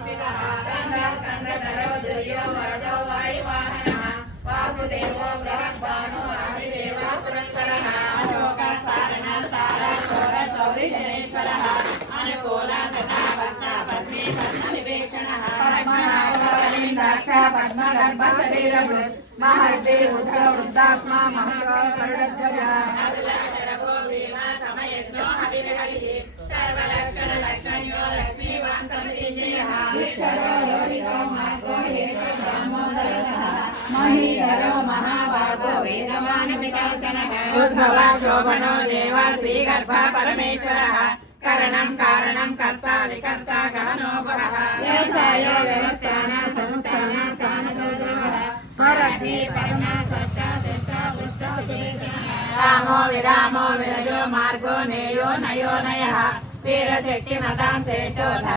स्कन्दधरो दुर्यो वरदो वायुवाहनः वासुदेवो बृहद्भानो आदिदेवो पुरन्दरः शोकसारणसारशोरचौरिजनेश्वरः अनुकूला तथा भक्ता पद्मे पद्मनिवेक्षणः पद्मनाभवलिन्दाक्ष पद्मगर्भशरीरभृत् महर्षि वृद्धात्मा महर्षध्वजा शरभो भीमा समयज्ञो हविर्हरिः सर्वलक्षणलक्षण्यो लक्ष्मीवान् समितिञ्जयः विक्षरो रोहितो मार्गो हेतो दामोदरः महीधरो महाभागो वेगवान् विकर्षणः उद्भवा शोभनो देवा श्रीगर्भः परमेश्वरः करणं कारणं कर्ता विकर्ता गहनो गुणः व्यवसायो व्यवस्थान संस्थान स्थानदोषः परग्नि परमा सत्ता सत्ता पुस्तक रामो विरामो विरजो मार्गो नेयो नयो नयः वीरशक्तिमतां श्रेष्ठो